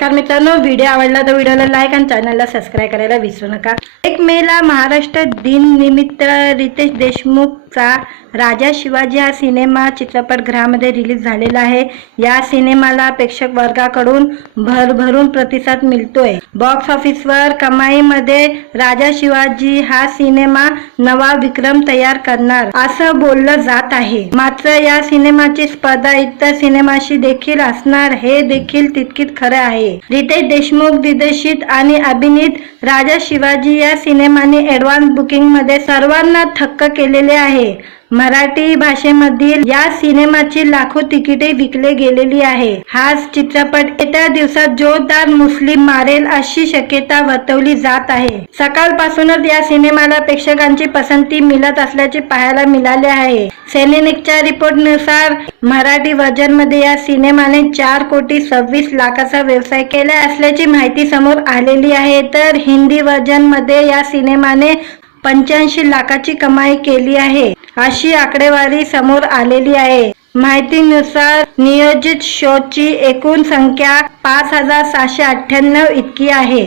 नमस्कार मित्रांनो, व्हिडिओ आवडला तर व्हिडिओला लाईक आणि चॅनलला सबस्क्राइब करायला विसरू नका। 1 मेला महाराष्ट्र दिन निमित्त रितेश देशमुखचा राजा शिवाजी हा सिनेमा चित्रपटगृहामध्ये रिलीज झालेला आहे। या सिनेमाला प्रेक्षक वर्गाकडून भरभरून प्रतिसाद मिळतोय। बॉक्स ऑफिसवर कमाईमध्ये राजा शिवाजी हा सिनेमा नवा विक्रम तयार करणार असं बोललं जात आहे। मात्र या सिनेमाची स्पर्धा इतर सिनेमाशी देखील असणार हे देखील तितकीच खरं आहे। रितेश देशमुख दिग्दर्शित आणि अभिनीत राजा शिवाजी या सिनेमाने ॲडव्हान्स बुकिंग मध्ये सर्वांना थक्क केलेले आहे। मराठी भाषेमधील या सिनेमाची लाखो तिकिटे विकले गेलेली आहे। हा चित्रपट येत्या दिवसात जोरदार मुस्लिम मारेल अशी शक्यता वर्तवली जात आहे। सकाळपासूनच या सिनेमाला प्रेक्षकांची पसंती मिळत असल्याचे पाहायला मिळाले आहे। सेनेनिकच्या रिपोर्टनुसार मराठी व्हर्जन मध्ये या सिनेमाने 4,26 लाखाचा व्यवसाय केला असल्याची माहिती समोर आलेली आहे, तर हिंदी व्हर्जन मध्ये या सिनेमाने 85 लाखाची कमाई केली आहे अशी आकडेवारी समोर आलेली आहे। माहितीनुसार नियोजित शोची एकूण संख्या 5,798 इतकी आहे।